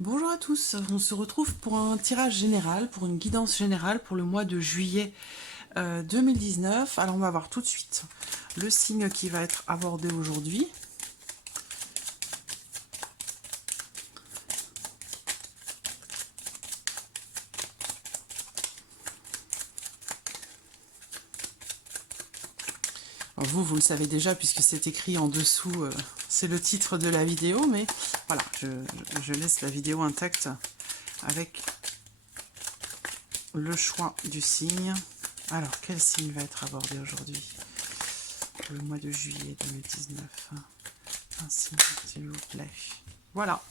Bonjour à tous, on se retrouve pour un tirage général, pour une guidance générale pour le mois de juillet 2019. Alors on va voir tout de suite le signe qui va être abordé aujourd'hui. Alors vous le savez déjà puisque c'est écrit en dessous, c'est le titre de la vidéo, mais voilà, je laisse la vidéo intacte avec le choix du signe. Alors, quel signe va être abordé aujourd'hui pour le mois de juillet 2019? Un signe, s'il vous plaît. Voilà.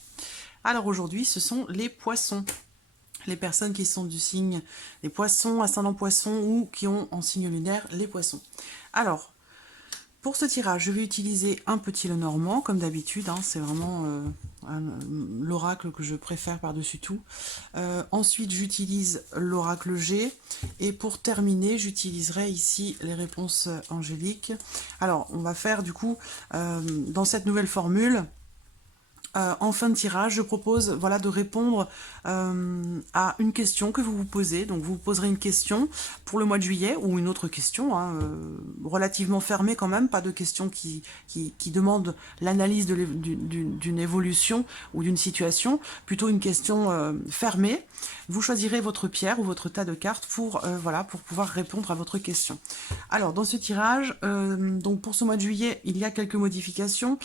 Alors aujourd'hui, ce sont les poissons. Les personnes qui sont du signe des poissons, ascendant poisson ou qui ont en signe lunaire les poissons. Alors, pour ce tirage, je vais utiliser un petit Lenormand, comme d'habitude, hein, c'est vraiment l'oracle que je préfère par-dessus tout. Ensuite, j'utilise l'oracle G, et pour terminer, j'utiliserai ici les réponses angéliques. Alors, on va faire du coup, dans cette nouvelle formule, en fin de tirage, je propose de répondre à une question que vous vous posez. Donc vous poserez une question pour le mois de juillet ou une autre question, hein, relativement fermée quand même, pas de question qui demande l'analyse d'une évolution ou d'une situation, plutôt une question fermée. Vous choisirez votre pierre ou votre tas de cartes pour pouvoir répondre à votre question. Alors dans ce tirage, donc pour ce mois de juillet, il y a quelques modifications.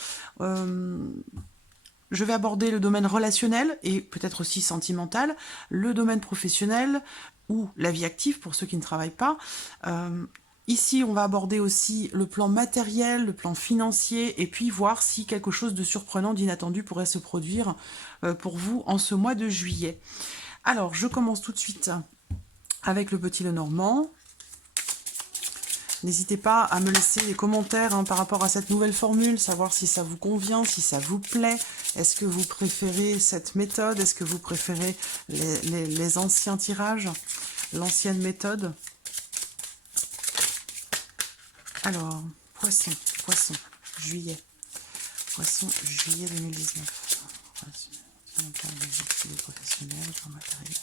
Je vais aborder le domaine relationnel et peut-être aussi sentimental, le domaine professionnel ou la vie active pour ceux qui ne travaillent pas. Ici, on va aborder aussi le plan matériel, le plan financier, et puis voir si quelque chose de surprenant, d'inattendu pourrait se produire pour vous en ce mois de juillet. Alors, je commence tout de suite avec le petit Lenormand. N'hésitez pas à me laisser des commentaires par rapport à cette nouvelle formule, savoir si ça vous convient, si ça vous plaît. Est-ce que vous préférez cette méthode? Est-ce que vous préférez les anciens tirages, l'ancienne méthode? Alors, poisson, juillet. Poisson, juillet 2019. Professionnel, matériel,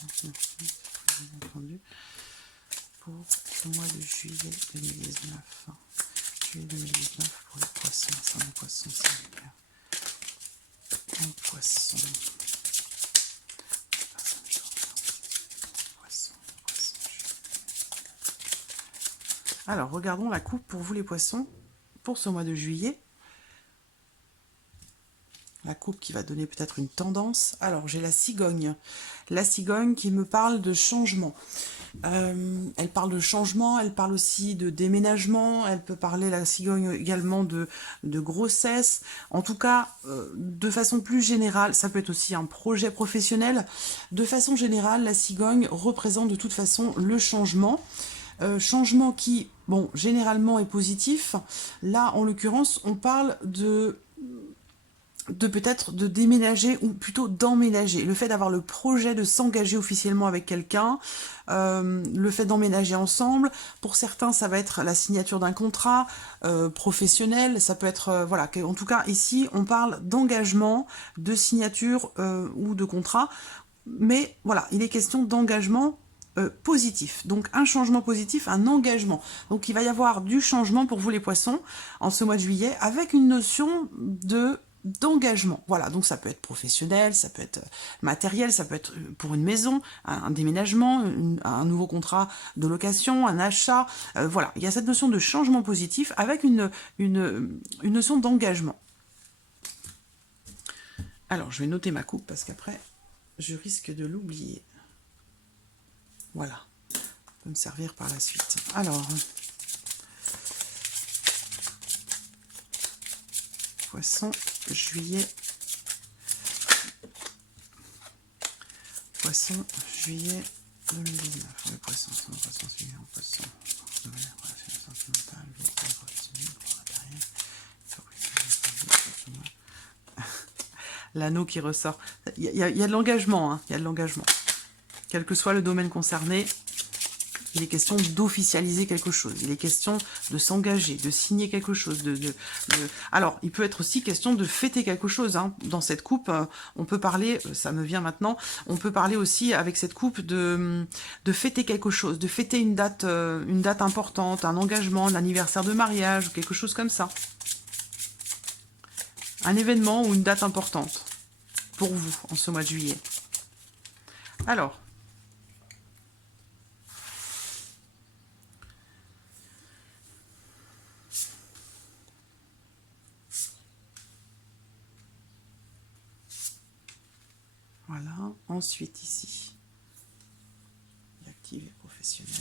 entendu. Pour le mois de juillet 2019. Juillet 2019 pour les poissons, sans les poissons, c'est clair. Un poisson. Alors, regardons la coupe pour vous les poissons pour ce mois de juillet. La coupe qui va donner peut-être une tendance. Alors, j'ai la cigogne. La cigogne qui me parle de changement. Elle parle de changement, elle parle aussi de déménagement, elle peut parler, la cigogne, également de grossesse. En tout cas, de façon plus générale, ça peut être aussi un projet professionnel. De façon générale, la cigogne représente de toute façon le changement. Changement qui, bon, généralement est positif. Là, en l'occurrence, on parle de peut-être de déménager ou plutôt d'emménager. Le fait d'avoir le projet de s'engager officiellement avec quelqu'un, le fait d'emménager ensemble, pour certains ça va être la signature d'un contrat professionnel, ça peut être, voilà, en tout cas ici on parle d'engagement, de signature ou de contrat, mais voilà, il est question d'engagement positif, donc un changement positif, un engagement. Donc il va y avoir du changement pour vous les poissons en ce mois de juillet avec une notion d'engagement. Voilà, donc ça peut être professionnel, ça peut être matériel, ça peut être pour une maison, un déménagement, un nouveau contrat de location, un achat. Voilà, il y a cette notion de changement positif avec une notion d'engagement. Alors, je vais noter ma coupe parce qu'après, je risque de l'oublier. Voilà, ça peut me servir par la suite. Alors, poisson, juillet. Poisson, juillet 2019. Les poissons sont poissons suivis en poisson. L'anneau qui ressort. Il y a de l'engagement, hein. Il y a de l'engagement. Quel que soit le domaine concerné, il est question d'officialiser quelque chose, il est question de s'engager, de signer quelque chose. Alors, il peut être aussi question de fêter quelque chose. Hein. Dans cette coupe, on peut parler, ça me vient maintenant, on peut parler aussi avec cette coupe de fêter quelque chose, de fêter une date importante, un engagement, un anniversaire de mariage, ou quelque chose comme ça. Un événement ou une date importante pour vous en ce mois de juillet. Alors, voilà. Ensuite, ici, actif et professionnel.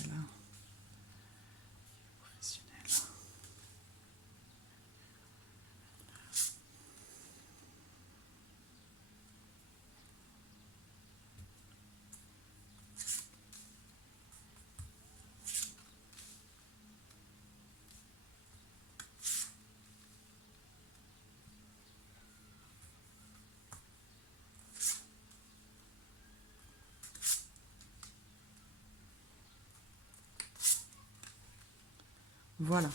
Voilà.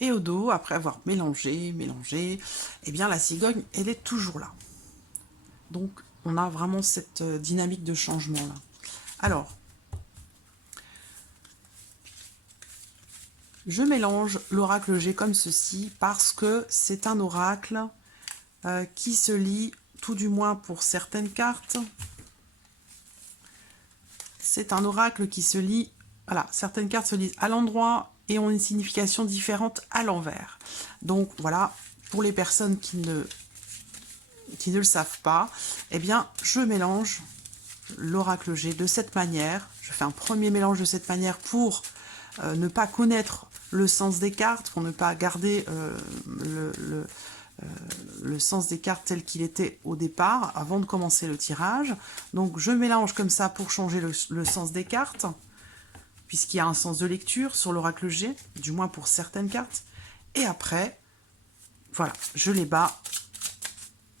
Et au dos, après avoir mélangé, eh bien la cigogne, elle est toujours là. Donc, on a vraiment cette dynamique de changement-là. Alors, je mélange l'oracle G comme ceci parce que c'est un oracle qui se lit, tout du moins pour certaines cartes. C'est un oracle qui se lit, voilà, certaines cartes se lisent à l'endroit et ont une signification différente à l'envers. Donc voilà, pour les personnes qui ne le savent pas, eh bien, je mélange l'oracle G de cette manière. Je fais un premier mélange de cette manière pour ne pas connaître le sens des cartes, pour ne pas garder le sens des cartes tel qu'il était au départ, avant de commencer le tirage. Donc je mélange comme ça pour changer le sens des cartes, puisqu'il y a un sens de lecture sur l'oracle G, du moins pour certaines cartes. Et après, voilà, je les bats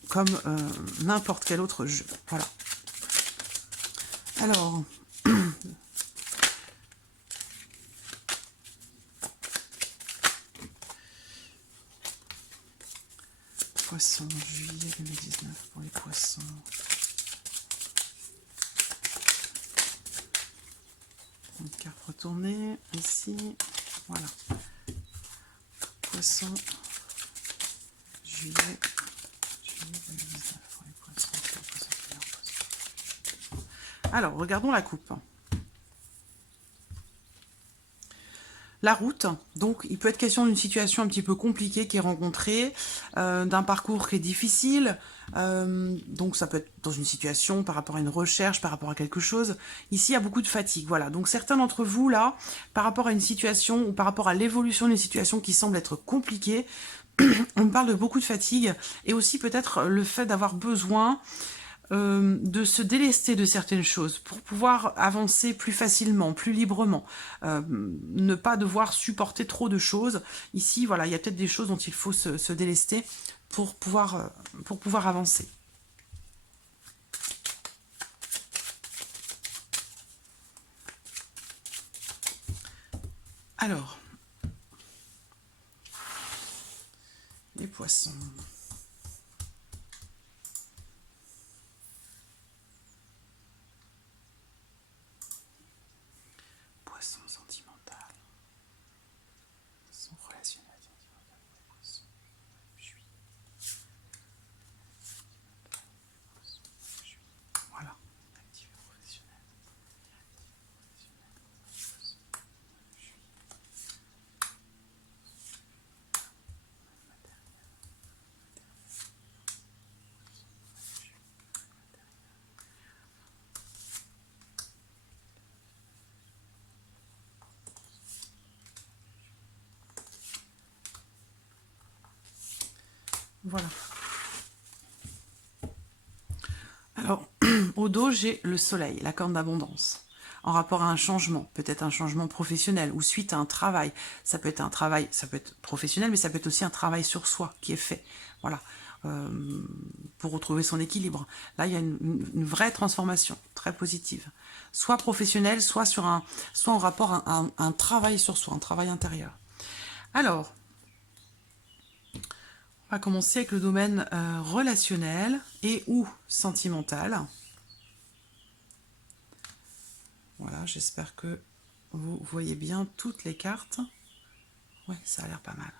comme n'importe quel autre jeu. Voilà. Alors, poisson, juillet 2019 pour les poissons. Une carte retournée, ici, voilà. Poisson, juillet 2019 pour les poissons. Alors, regardons la coupe. La route, donc il peut être question d'une situation un petit peu compliquée qui est rencontrée, d'un parcours qui est difficile, donc ça peut être dans une situation par rapport à une recherche, par rapport à quelque chose. Ici, il y a beaucoup de fatigue, voilà. Donc certains d'entre vous, là, par rapport à une situation ou par rapport à l'évolution d'une situation qui semble être compliquée, on me parle de beaucoup de fatigue et aussi peut-être le fait d'avoir besoin de se délester de certaines choses pour pouvoir avancer plus facilement, plus librement, ne pas devoir supporter trop de choses. Ici, voilà, il y a peut-être des choses dont il faut se délester pour pouvoir avancer. Alors, les poissons. Sentimental, son relationnel sentimental pour les poissons, voilà, actif et professionnel, voilà. Alors, au dos, j'ai le soleil, la corne d'abondance, en rapport à un changement, peut-être un changement professionnel ou suite à un travail. Ça peut être un travail, ça peut être professionnel, mais ça peut être aussi un travail sur soi qui est fait. Voilà. pour retrouver son équilibre. Là, il y a une vraie transformation très positive. Soit professionnelle, soit en rapport à un travail sur soi, un travail intérieur. Alors, on va commencer avec le domaine relationnel et ou sentimental. Voilà, j'espère que vous voyez bien toutes les cartes. Ouais, ça a l'air pas mal.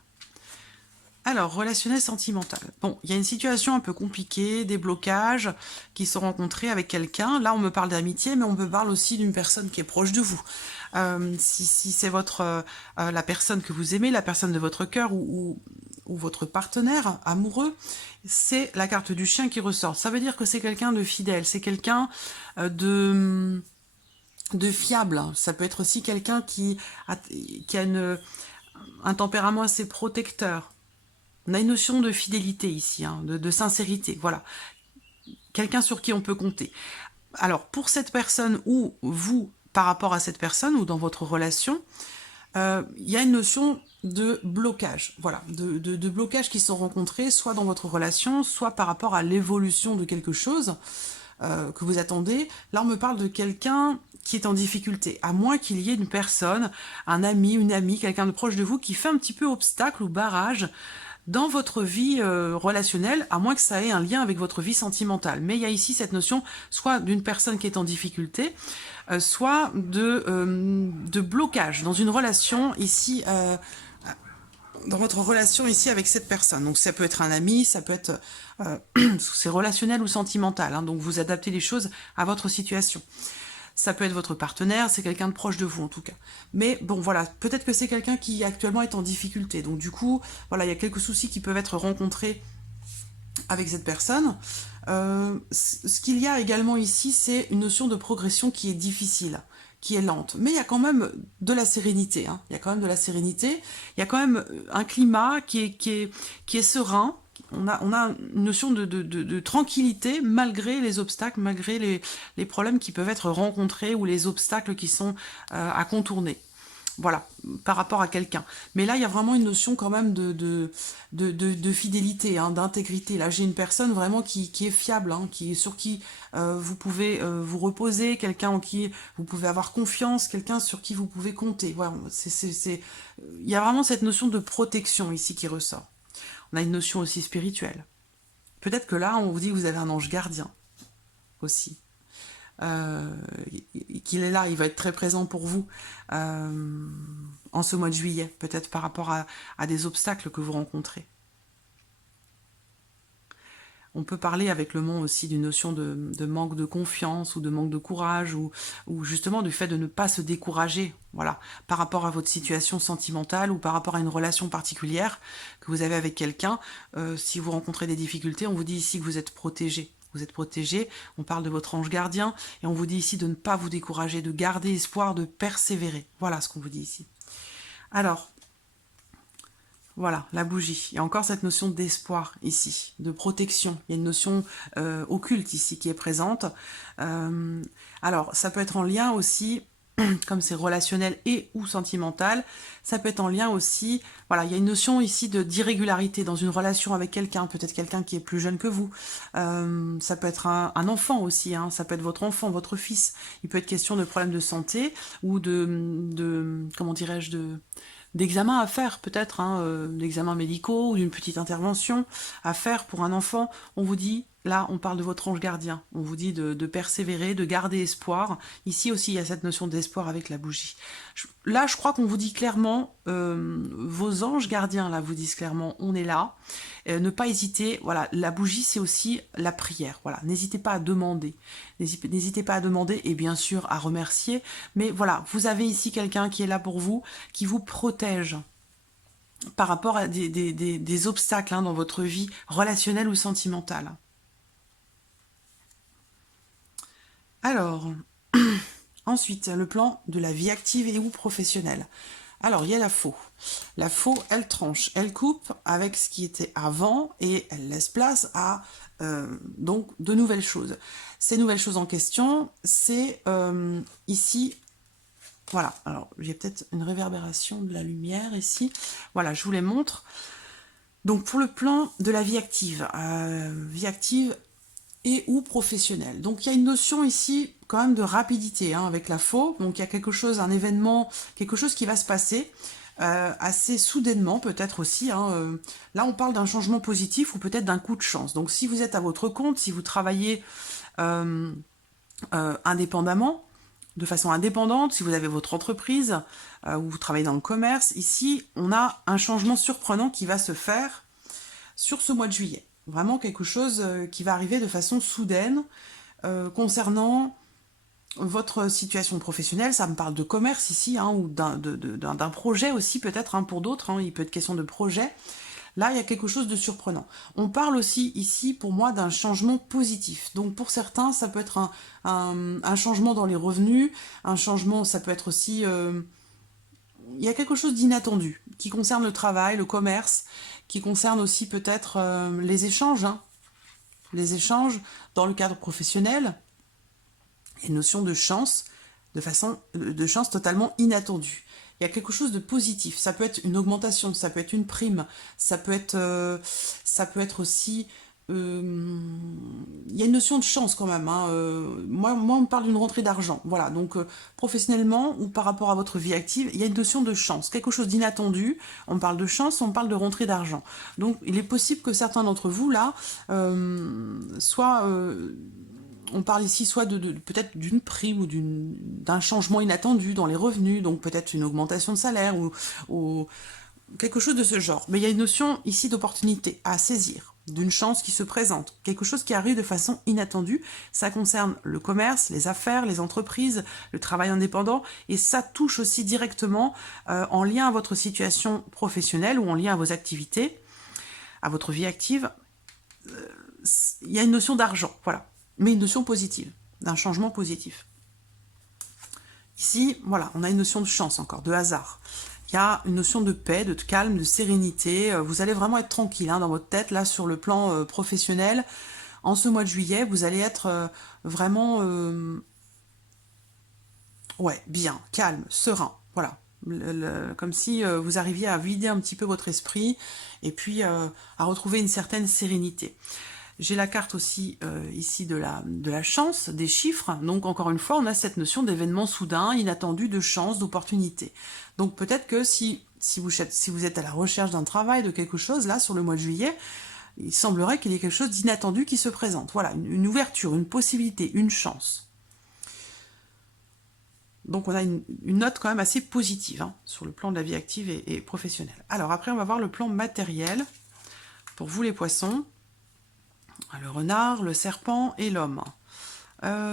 Alors, relationnel sentimental. Bon, il y a une situation un peu compliquée, des blocages qui sont rencontrés avec quelqu'un. Là, on me parle d'amitié, mais on me parle aussi d'une personne qui est proche de vous. Si c'est la personne que vous aimez, la personne de votre cœur ou votre partenaire amoureux, c'est la carte du chien qui ressort. Ça veut dire que c'est quelqu'un de fidèle, c'est quelqu'un de fiable. Ça peut être aussi quelqu'un qui a un tempérament assez protecteur. On a une notion de fidélité ici, hein, de sincérité, voilà. Quelqu'un sur qui on peut compter. Alors, pour cette personne ou vous, par rapport à cette personne ou dans votre relation, il y a une notion de blocage, voilà, de blocages qui sont rencontrés soit dans votre relation, soit par rapport à l'évolution de quelque chose que vous attendez. Là, on me parle de quelqu'un qui est en difficulté, à moins qu'il y ait une personne, un ami, une amie, quelqu'un de proche de vous qui fait un petit peu obstacle ou barrage dans votre vie relationnelle, à moins que ça ait un lien avec votre vie sentimentale. Mais il y a ici cette notion soit d'une personne qui est en difficulté, soit de blocage dans une relation ici, dans votre relation ici avec cette personne. Donc ça peut être un ami, ça peut être c'est relationnel ou sentimental, hein, donc vous adaptez les choses à votre situation. Ça peut être votre partenaire, c'est quelqu'un de proche de vous en tout cas. Mais bon voilà, peut-être que c'est quelqu'un qui actuellement est en difficulté. Donc du coup, voilà, il y a quelques soucis qui peuvent être rencontrés avec cette personne. Ce qu'il y a également ici, c'est une notion de progression qui est difficile, qui est lente. Mais il y a quand même de la sérénité. Hein. Il y a quand même de la sérénité. Il y a quand même un climat qui est serein. On a une notion de tranquillité malgré les obstacles, malgré les problèmes qui peuvent être rencontrés ou les obstacles qui sont à contourner. Voilà, par rapport à quelqu'un. Mais là, il y a vraiment une notion quand même de fidélité, hein, d'intégrité. Là, j'ai une personne vraiment qui est fiable, hein, sur qui vous pouvez vous reposer, quelqu'un en qui vous pouvez avoir confiance, quelqu'un sur qui vous pouvez compter. Voilà, il y a vraiment cette notion de protection ici qui ressort. On a une notion aussi spirituelle. Peut-être que là, on vous dit que vous avez un ange gardien aussi. Qu'il est là, il va être très présent pour vous en ce mois de juillet, peut-être par rapport à des obstacles que vous rencontrez. On peut parler avec le mot aussi d'une notion de manque de confiance ou de manque de courage ou justement du fait de ne pas se décourager, voilà, par rapport à votre situation sentimentale ou par rapport à une relation particulière que vous avez avec quelqu'un. Si vous rencontrez des difficultés, on vous dit ici que vous êtes protégé. Vous êtes protégé, on parle de votre ange gardien et on vous dit ici de ne pas vous décourager, de garder espoir, de persévérer. Voilà ce qu'on vous dit ici. Alors, voilà, la bougie. Il y a encore cette notion d'espoir ici, de protection. Il y a une notion occulte ici qui est présente. Alors, ça peut être en lien aussi, comme c'est relationnel et ou sentimental, ça peut être en lien aussi, voilà, il y a une notion ici d'irrégularité dans une relation avec quelqu'un, peut-être quelqu'un qui est plus jeune que vous. Ça peut être un enfant aussi, hein, ça peut être votre enfant, votre fils. Il peut être question de problèmes de santé ou comment dirais-je, d'examens à faire peut-être, hein, d'examens médicaux ou d'une petite intervention à faire pour un enfant. On vous dit, là on parle de votre ange gardien, on vous dit de persévérer, de garder espoir. Ici aussi il y a cette notion d'espoir avec la bougie. Là je crois qu'on vous dit clairement, vos anges gardiens là vous disent clairement on est là. Ne pas hésiter, voilà, la bougie c'est aussi la prière, voilà, n'hésitez pas à demander, n'hésitez pas à demander et bien sûr à remercier, mais voilà, vous avez ici quelqu'un qui est là pour vous, qui vous protège par rapport à des obstacles, hein, dans votre vie relationnelle ou sentimentale. Alors, ensuite, le plan de la vie active et ou professionnelle. Alors, il y a la faux. La faux, elle tranche, elle coupe avec ce qui était avant et elle laisse place à donc de nouvelles choses. Ces nouvelles choses en question, c'est ici, voilà, alors j'ai peut-être une réverbération de la lumière ici. Voilà, je vous les montre. Donc pour le plan de la vie active et ou professionnelle. Donc il y a une notion ici quand même de rapidité hein, avec la faux. Donc il y a quelque chose, un événement, quelque chose qui va se passer assez soudainement peut-être aussi. Hein, là on parle d'un changement positif ou peut-être d'un coup de chance. Donc si vous êtes à votre compte, si vous travaillez indépendamment, de façon indépendante, si vous avez votre entreprise ou vous travaillez dans le commerce, ici on a un changement surprenant qui va se faire sur ce mois de juillet. Vraiment quelque chose qui va arriver de façon soudaine concernant votre situation professionnelle. Ça me parle de commerce ici, hein, ou d'un projet aussi peut-être hein, pour d'autres. Hein, il peut être question de projet. Là, il y a quelque chose de surprenant. On parle aussi ici, pour moi, d'un changement positif. Donc pour certains, ça peut être un changement dans les revenus, un changement, ça peut être aussi... il y a quelque chose d'inattendu qui concerne le travail, le commerce, qui concerne aussi peut-être les échanges. Hein. Les échanges dans le cadre professionnel. Et une notion de chance, de chance totalement inattendue. Il y a quelque chose de positif. Ça peut être une augmentation, ça peut être une prime, ça peut être aussi... il y a une notion de chance quand même. Hein. Moi, on me parle d'une rentrée d'argent. Voilà, donc professionnellement ou par rapport à votre vie active, il y a une notion de chance, quelque chose d'inattendu. On parle de chance, on parle de rentrée d'argent. Donc il est possible que certains d'entre vous, là, soient... on parle ici soit peut-être d'une prime ou d'un changement inattendu dans les revenus, donc peut-être une augmentation de salaire ou quelque chose de ce genre. Mais il y a une notion ici d'opportunité à saisir, d'une chance qui se présente, quelque chose qui arrive de façon inattendue. Ça concerne le commerce, les affaires, les entreprises, le travail indépendant, et ça touche aussi directement en lien à votre situation professionnelle ou en lien à vos activités, à votre vie active. Il y a une notion d'argent, voilà. Mais une notion positive, d'un changement positif. Ici, voilà, on a une notion de chance encore, de hasard. Il y a une notion de paix, de calme, de sérénité. Vous allez vraiment être tranquille hein, dans votre tête, là, sur le plan professionnel. En ce mois de juillet, vous allez être vraiment ouais, bien, calme, serein. Voilà. Comme si vous arriviez à vider un petit peu votre esprit et puis à retrouver une certaine sérénité. J'ai la carte aussi ici de la chance, des chiffres. Donc encore une fois, on a cette notion d'événement soudain, inattendu, de chance, d'opportunité. Donc peut-être que si vous êtes à la recherche d'un travail, de quelque chose, là, sur le mois de juillet, il semblerait qu'il y ait quelque chose d'inattendu qui se présente. Voilà, une ouverture, une possibilité, une chance. Donc on a une note quand même assez positive hein, sur le plan de la vie active et professionnelle. Alors après, on va voir le plan matériel pour vous les poissons. Le renard, le serpent et l'homme.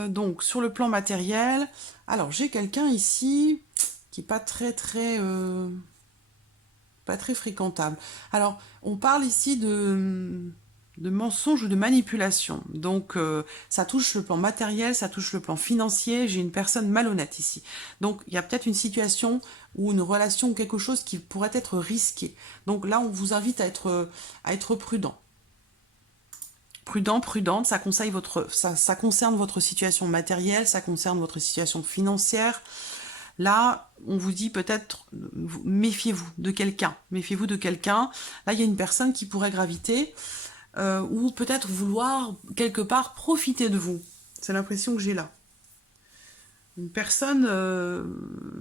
Donc sur le plan matériel, alors j'ai quelqu'un ici qui n'est pas pas très fréquentable. Alors on parle ici de mensonge ou de manipulation. Donc ça touche le plan matériel, ça touche le plan financier. J'ai une personne malhonnête ici. Donc il y a peut-être une situation ou une relation ou quelque chose qui pourrait être risqué. Donc là on vous invite à être prudent. Prudente, ça concerne votre situation matérielle, ça concerne votre situation financière. Là, on vous dit peut-être, méfiez-vous de quelqu'un. Méfiez-vous de quelqu'un. Là, il y a une personne qui pourrait graviter ou peut-être vouloir, quelque part, profiter de vous. C'est l'impression que j'ai là. Une personne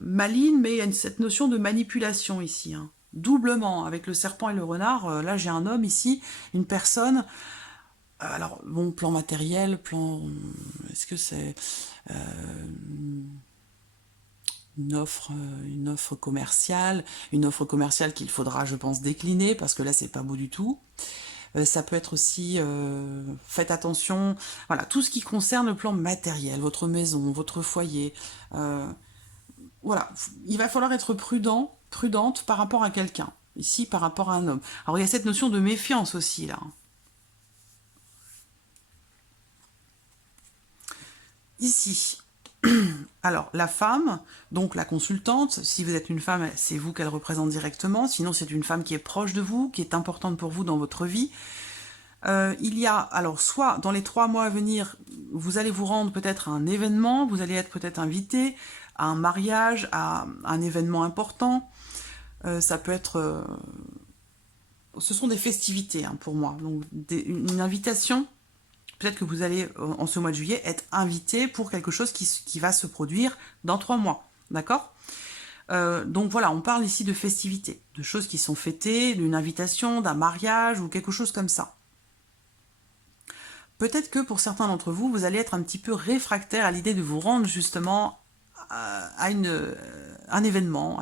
maligne, mais il y a cette notion de manipulation ici. Hein. Doublement, avec le serpent et le renard. Là, j'ai un homme ici, une personne... Alors, bon, plan matériel, est-ce que c'est une offre commerciale qu'il faudra, je pense, décliner, parce que là, c'est pas beau du tout. Ça peut être aussi, faites attention, voilà, tout ce qui concerne le plan matériel, votre maison, votre foyer. Voilà, il va falloir être prudente par rapport à quelqu'un. Ici, par rapport à un homme. Alors, il y a cette notion de méfiance aussi, là. Ici, alors la femme, donc la consultante, si vous êtes une femme, c'est vous qu'elle représente directement, sinon c'est une femme qui est proche de vous, qui est importante pour vous dans votre vie. Il y a, alors soit dans les 3 mois à venir, vous allez vous rendre peut-être à un événement, vous allez être peut-être invité à un mariage, à un événement important, ça peut être ce sont des festivités hein, pour moi. Donc une invitation, peut-être que vous allez, en ce mois de juillet, être invité pour quelque chose qui va se produire dans 3 mois. D'accord? Donc voilà, on parle ici de festivités, de choses qui sont fêtées, d'une invitation, d'un mariage ou quelque chose comme ça. Peut-être que pour certains d'entre vous, vous allez être un petit peu réfractaire à l'idée de vous rendre justement à un événement,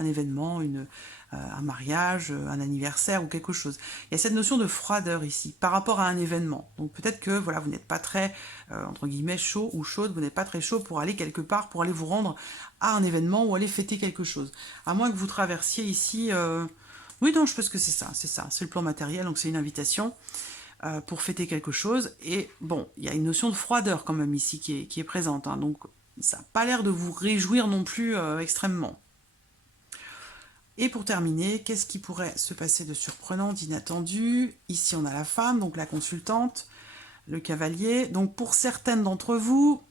un mariage, un anniversaire ou quelque chose. Il y a cette notion de froideur ici par rapport à un événement. Donc peut-être que voilà, vous n'êtes pas très, entre guillemets, chaud ou chaude, vous n'êtes pas très chaud pour aller quelque part, pour aller vous rendre à un événement ou aller fêter quelque chose. À moins que vous traversiez ici... Oui, non, je pense que c'est ça, c'est le plan matériel, donc c'est une invitation pour fêter quelque chose. Et bon, il y a une notion de froideur quand même ici qui est présente, hein, donc ça n'a pas l'air de vous réjouir non plus extrêmement. Et pour terminer, qu'est-ce qui pourrait se passer de surprenant, d'inattendu? Ici, on a la femme, donc la consultante, le cavalier. Donc pour certaines d'entre vous,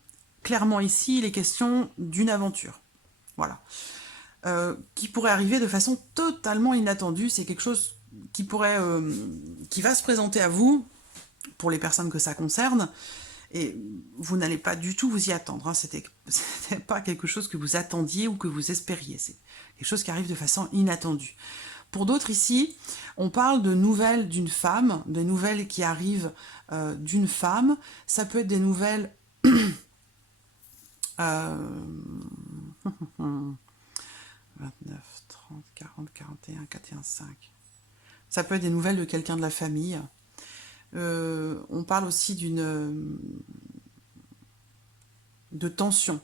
clairement ici, il est question d'une aventure. Voilà. Qui pourrait arriver de façon totalement inattendue. C'est quelque chose qui pourrait, qui va se présenter à vous, pour les personnes que ça concerne, et vous n'allez pas du tout vous y attendre. Hein. C'était pas quelque chose que vous attendiez ou que vous espériez. C'est quelque chose qui arrive de façon inattendue. Pour d'autres ici, on parle de nouvelles d'une femme, des nouvelles qui arrivent d'une femme. Ça peut être des nouvelles... 29, 30, 40, 41, 41, 5. Ça peut être des nouvelles de quelqu'un de la famille. On parle aussi de tension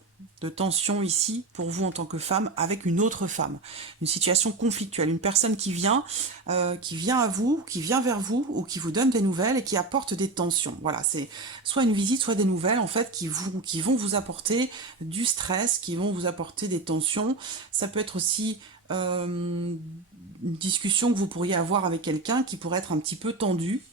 ici, pour vous en tant que femme, avec une autre femme. Une situation conflictuelle, une personne qui vient à vous, qui vient vers vous, ou qui vous donne des nouvelles et qui apporte des tensions. Voilà, c'est soit une visite, soit des nouvelles, en fait, qui vont vous apporter du stress, qui vont vous apporter des tensions. Ça peut être aussi une discussion que vous pourriez avoir avec quelqu'un qui pourrait être un petit peu tendue.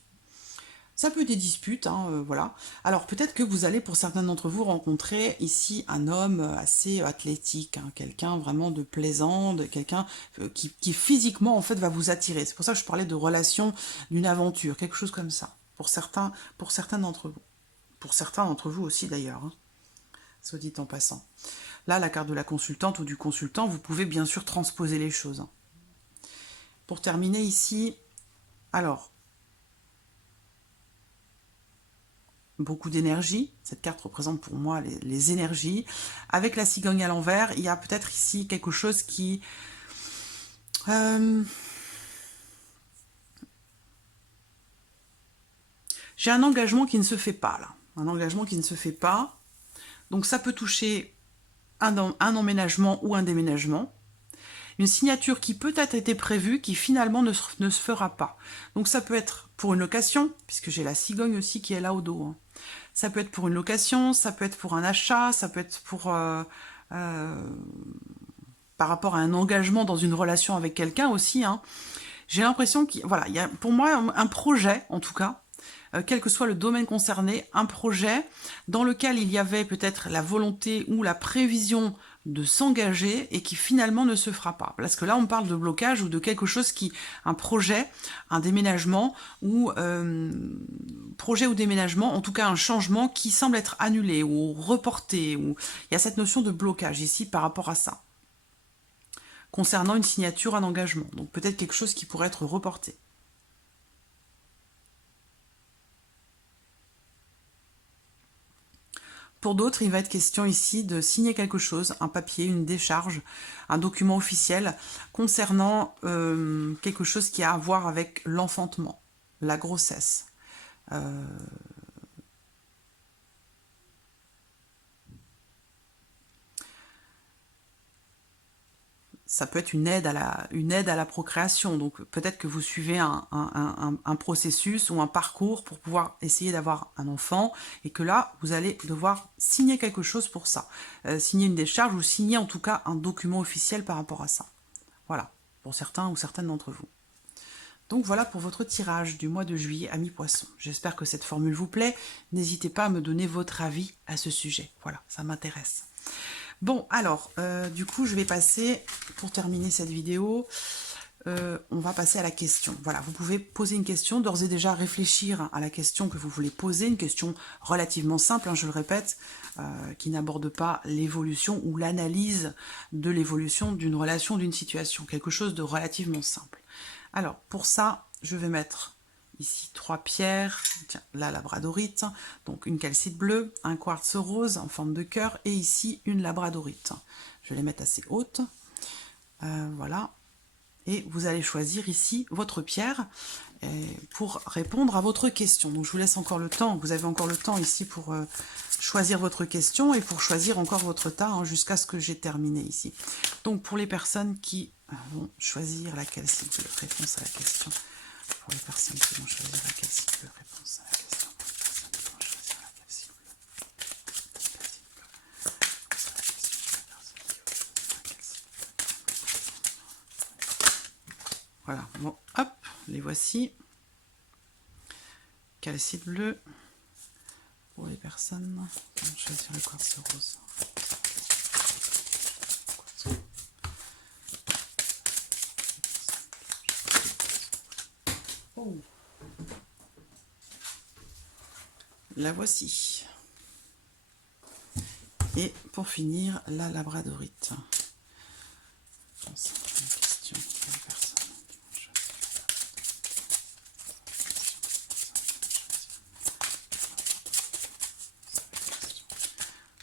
Ça peut être des disputes, hein, voilà. Alors peut-être que vous allez, pour certains d'entre vous, rencontrer ici un homme assez athlétique, hein, quelqu'un vraiment de plaisant, quelqu'un qui physiquement en fait va vous attirer. C'est pour ça que je parlais de relation, d'une aventure, quelque chose comme ça. Pour certains d'entre vous. Pour certains d'entre vous aussi d'ailleurs, hein, soit dit en passant. Là, la carte de la consultante ou du consultant, vous pouvez bien sûr transposer les choses. Hein. Pour terminer ici, alors... beaucoup d'énergie. Cette carte représente pour moi les énergies. Avec la cigogne à l'envers, il y a peut-être ici quelque chose qui... J'ai un engagement qui ne se fait pas, là. Un engagement qui ne se fait pas. Donc ça peut toucher un emménagement ou un déménagement. Une signature qui peut-être été prévue, qui finalement ne se fera pas. Donc ça peut être pour une location, puisque j'ai la cigogne aussi qui est là au dos. Hein. Ça peut être pour une location, ça peut être pour un achat, ça peut être pour par rapport à un engagement dans une relation avec quelqu'un aussi. Hein. J'ai l'impression qu'il voilà, y a pour moi un projet, en tout cas, quel que soit le domaine concerné, un projet dans lequel il y avait peut-être la volonté ou la prévision de s'engager et qui finalement ne se fera pas. Parce que là, on parle de blocage ou de quelque chose qui, un projet, un déménagement ou projet ou déménagement, en tout cas un changement qui semble être annulé ou reporté. Ou il y a cette notion de blocage ici par rapport à ça. Concernant une signature, un engagement. Donc peut-être quelque chose qui pourrait être reporté. Pour d'autres, il va être question ici de signer quelque chose, un papier, une décharge, un document officiel concernant quelque chose qui a à voir avec l'enfantement, la grossesse. Ça peut être une aide à la procréation. Donc peut-être que vous suivez un processus ou un parcours pour pouvoir essayer d'avoir un enfant et que là, vous allez devoir signer quelque chose pour ça. Signer une décharge ou signer en tout cas un document officiel par rapport à ça. Voilà, pour certains ou certaines d'entre vous. Donc voilà pour votre tirage du mois de juillet, amis poissons. J'espère que cette formule vous plaît. N'hésitez pas à me donner votre avis à ce sujet. Voilà, ça m'intéresse. Bon, alors, du coup, je vais passer, pour terminer cette vidéo, on va passer à la question. Voilà, vous pouvez poser une question, d'ores et déjà réfléchir à la question que vous voulez poser, une question relativement simple, hein, je le répète, qui n'aborde pas l'évolution ou l'analyse de l'évolution d'une relation, d'une situation, quelque chose de relativement simple. Alors, pour ça, je vais mettre ici 3 pierres, tiens, la labradorite, donc une calcite bleue, un quartz rose en forme de cœur, et ici une labradorite. Je vais les mettre assez hautes, voilà. Et vous allez choisir ici votre pierre pour répondre à votre question. Donc je vous laisse encore le temps, vous avez encore le temps ici pour choisir votre question et pour choisir encore votre tas hein, jusqu'à ce que j'ai terminé ici. Donc pour les personnes qui vont choisir la calcite bleue, réponse à la question. Pour les personnes qui vont choisir la calcite bleue, réponse à la question. Pour les personnes qui vont choisir la calcite bleue, voilà, bon, hop, les voici. Calcite bleue pour les personnes qui vont choisir le quartz rose. Oh. La voici. Et pour finir, la labradorite.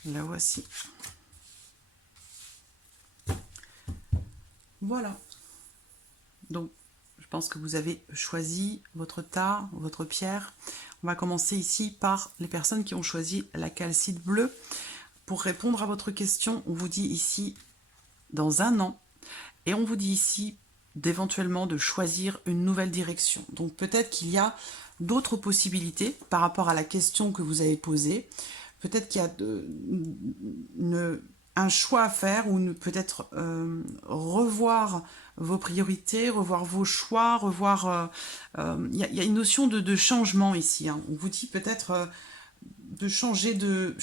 La voici. Voilà. Donc, je pense que vous avez choisi votre tas, votre pierre. On va commencer ici par les personnes qui ont choisi la calcite bleue. Pour répondre à votre question, on vous dit ici dans 1 an. Et on vous dit ici d'éventuellement de choisir une nouvelle direction. Donc peut-être qu'il y a d'autres possibilités par rapport à la question que vous avez posée. Peut-être qu'il y a un choix à faire ou peut-être revoir vos priorités, revoir vos choix, revoir... Il y a une notion de changement ici. Hein. On vous dit peut-être de changer de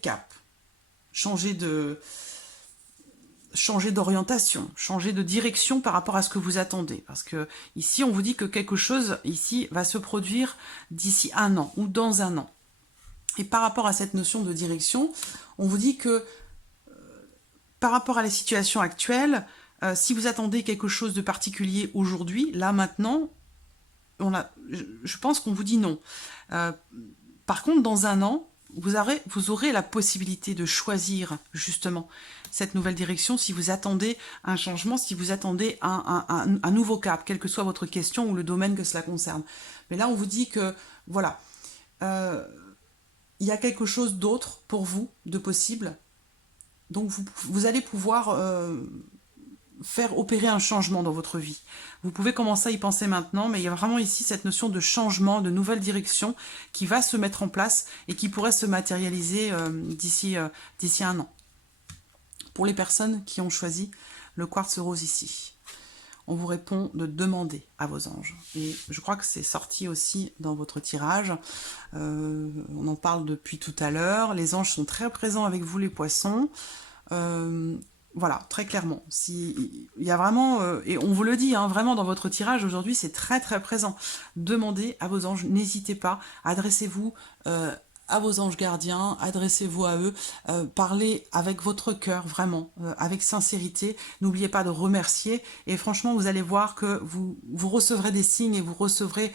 cap, changer d'orientation, changer de direction par rapport à ce que vous attendez. Parce que ici, on vous dit que quelque chose ici va se produire d'ici 1 an ou dans 1 an. Et par rapport à cette notion de direction, on vous dit que par rapport à la situation actuelle, si vous attendez quelque chose de particulier aujourd'hui, là maintenant, je pense qu'on vous dit non. Par contre, dans 1 an, vous aurez la possibilité de choisir justement cette nouvelle direction si vous attendez un changement, si vous attendez un nouveau cap, quelle que soit votre question ou le domaine que cela concerne. Mais là, on vous dit que, voilà, il y a quelque chose d'autre pour vous, de possible. Donc, vous allez pouvoir faire opérer un changement dans votre vie. Vous pouvez commencer à y penser maintenant, mais il y a vraiment ici cette notion de changement, de nouvelle direction qui va se mettre en place et qui pourrait se matérialiser d'ici 1 an. Pour les personnes qui ont choisi le quartz rose ici, on vous répond de demander à vos anges. Et je crois que c'est sorti aussi dans votre tirage. On en parle depuis tout à l'heure. Les anges sont très présents avec vous, les poissons. Voilà, très clairement. Il y a vraiment, et on vous le dit, hein, vraiment dans votre tirage aujourd'hui, c'est très très présent. Demandez à vos anges, n'hésitez pas, adressez-vous à vos anges gardiens, adressez-vous à eux, parlez avec votre cœur, vraiment, avec sincérité. N'oubliez pas de remercier, et franchement, vous allez voir que vous recevrez des signes et vous recevrez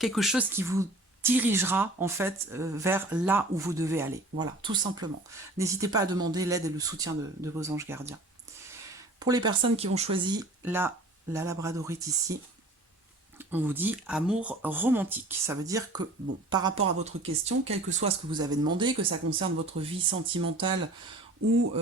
quelque chose qui vous dirigera en fait vers là où vous devez aller. Voilà, tout simplement. N'hésitez pas à demander l'aide et le soutien de vos anges gardiens. Pour les personnes qui ont choisi la labradorite ici, on vous dit amour romantique. Ça veut dire que, bon, par rapport à votre question, quel que soit ce que vous avez demandé, que ça concerne votre vie sentimentale ou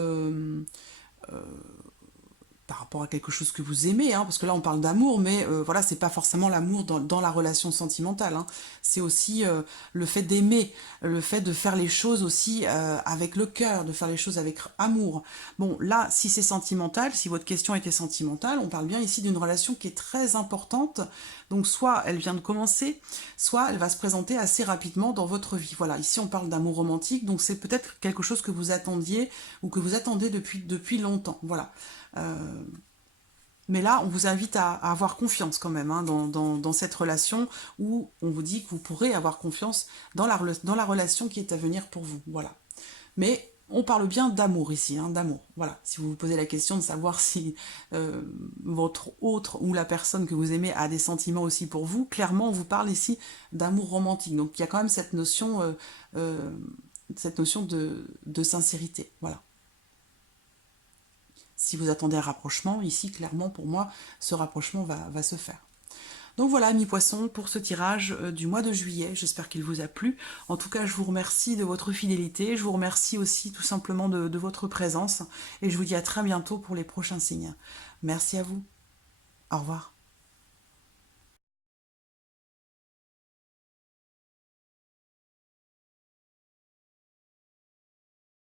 par rapport à quelque chose que vous aimez, hein, parce que là on parle d'amour, mais voilà, c'est pas forcément l'amour dans la relation sentimentale, hein. C'est aussi le fait d'aimer, le fait de faire les choses aussi avec le cœur, de faire les choses avec amour. Bon, là, si c'est sentimental, si votre question était sentimentale, on parle bien ici d'une relation qui est très importante, Donc soit elle vient de commencer, soit elle va se présenter assez rapidement dans votre vie. Voilà, ici on parle d'amour romantique, donc c'est peut-être quelque chose que vous attendiez ou que vous attendez depuis longtemps. Voilà. Mais là, on vous invite à avoir confiance quand même hein, dans cette relation où on vous dit que vous pourrez avoir confiance dans la relation qui est à venir pour vous. Voilà. Mais on parle bien d'amour ici, hein, d'amour. Voilà. Si vous vous posez la question de savoir si votre autre ou la personne que vous aimez a des sentiments aussi pour vous, clairement, on vous parle ici d'amour romantique. Donc il y a quand même cette notion de sincérité. Voilà. Si vous attendez un rapprochement, ici, clairement, pour moi, ce rapprochement va se faire. Donc voilà, amis poissons, pour ce tirage du mois de juillet. J'espère qu'il vous a plu. En tout cas, je vous remercie de votre fidélité. Je vous remercie aussi tout simplement de votre présence. Et je vous dis à très bientôt pour les prochains signes. Merci à vous. Au revoir.